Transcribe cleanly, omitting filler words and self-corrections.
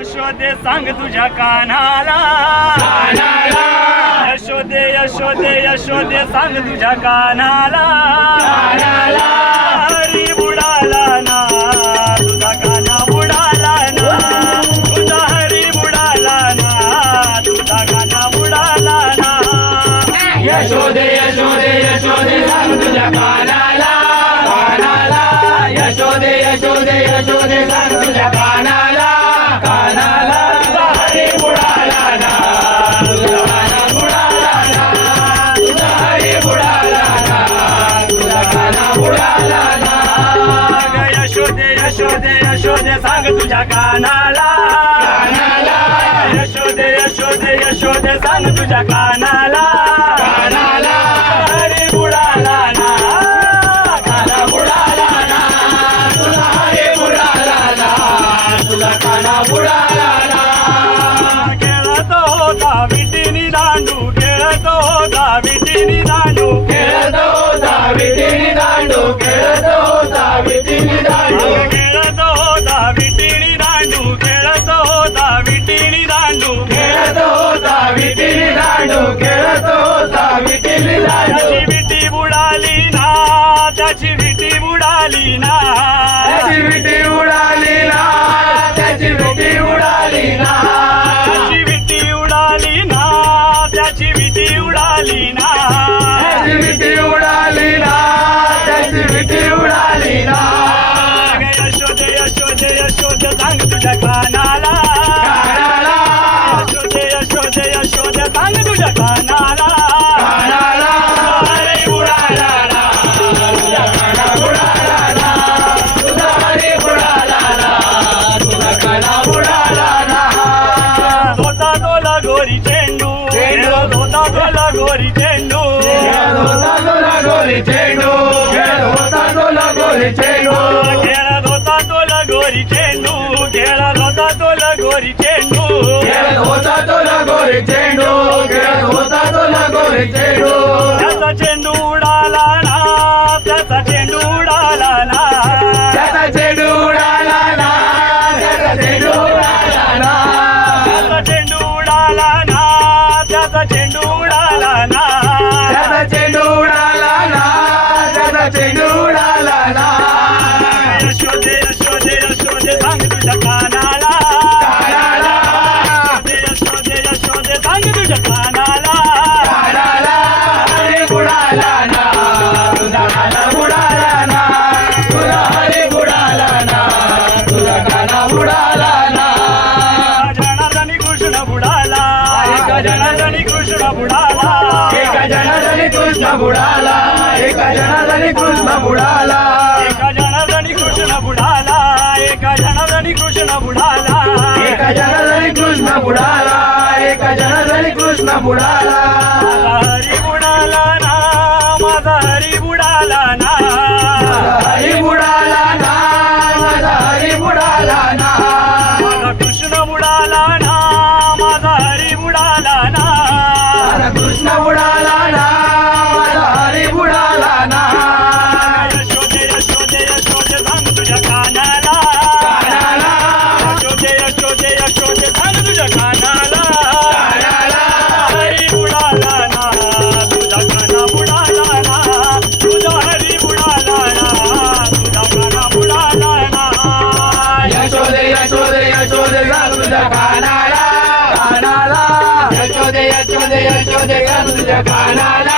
यशोदे सांग तुझ्या कानाला यशोदे यशोदे यशोदे सांग तुझ्या कानाला हरी बुडाला ना तुझा काना बुडाला ना तुझा हरी बुडाला ना तुझा काना बुडाला ना यशोदे यशोदे यशोदे सांग तुझ्या कानाला कानाला यशोदे यशोदे यशोदे सांग तुझ्या कानाला कानाला हरी बुडाला ना तुझा काना बुडाला ना तुझा हरी बुडाला ना तुझा काना बुडाला ना यशोदे यशोदे यशोदे सांग तुझ्या कानाला कानाला यशोदे यशोदे यशोदे सांग तुझ्या कानाला कानाला हरी बुडाला ना काना बुडाला ना तुझा हरी बुडाला ना तुझा काना बुडाला ना खेळत होता विटीनी दांडू खेळत होता विटीनी दांडू खेळत होता विटीनी दांडू खेळत होता विटीनी दांडू खेळत होता विटीनी दांडू खेळत होता विटीनी दांडू खेळत होता विटीनी दांडू खेळत होता विटीनी दांडू त्याची विटी बुडाली ना त्याची विटी बुडाली ना त्याची विटी उडाली ना त्याची विटी उडाली ना त्याची विटी उडाली ना त्याची विटी उडाली ना त्याची विटी उडाली ना त्याची विटी उडाली ना यशोदे यशोदे यशोदे सांग तुझ्या कानाला कानाला यशोदे यशोदे यशोदे सांग तुझ्या कानाला कानाला हरी बुडाला ना तुझा काना बुडाला ना तुझा हरी बुडाला ना तुझा काना बुडाला ना होता तो लगोरी चेंडू चेंडू. होता तो लगोरी चेंडू खेळ होता तो लगोरी चेंडू खेळ होता तो लगोरी चेंडू खेळत होता तो लगोरी चेंडू खेळत होता तो लगोरी चेंडू खेळ होता तो लगोरी चेंडू खेळ होता तो लगोरी चेंडू त्याचा चेंडू उडाला ना त्याचा चेंडू उडाला ना त्याचा चेंडू उडाला ना त्याचा चेंडू उडाला ना त्याचा चेंडू उडाला ना त्याचा चेंडू उडाला ना त्याचा चेंडू उडाला ना त्याचा चेंडू उडाला ना यशोदे यशोदे यशोदे सांग तुझ्या कानाला कानाला यशोदे यशोदे सांग तुझ्या कानाला कानाला हरी बुडाला ना तुझा काना बुडाला ना तुझा हरी बुडाला ना तुझा काना बुडाला ना जनार्दनी कृष्ण बुडाला एका जनार्दनी कृष्ण बुडाला एका जनार्दनी कृष्ण बुडाला एका जनार्दनी कृष्ण बुडाला एका जनार्दनी कृष्ण बुडाला एका जनार्दनी कृष्ण बुडाला एका जनार्दनी कृष्ण बुडाला एका जनार्दनी कृष्ण बुडाला माझा हरी बुडाला ना माझा हरी बुडाला ना हरी बुडाला ना माझा हरी बुडाला ना माझा कृष्ण बुडाला ना माझा हरी बुडाला ना माझा कृष्ण बुडाला ना माझा हरी बुडाला ना यशोदे यशोदे यशोदे सांग तुझ्या कानाला कानाला यशोदे यशोदे यशोदे सांग तुझ्या कानाला कानाला हरी बुडाला ना तुझा काना बुडाला ना तुझा हरी बुडाला ना तुझा काना बुडाला ना यशोदे यशोदे यशोदे सांग तुझ्या कानाला कानाला यशोदे यशोदे यशोदे सांग तुझ्या कानाला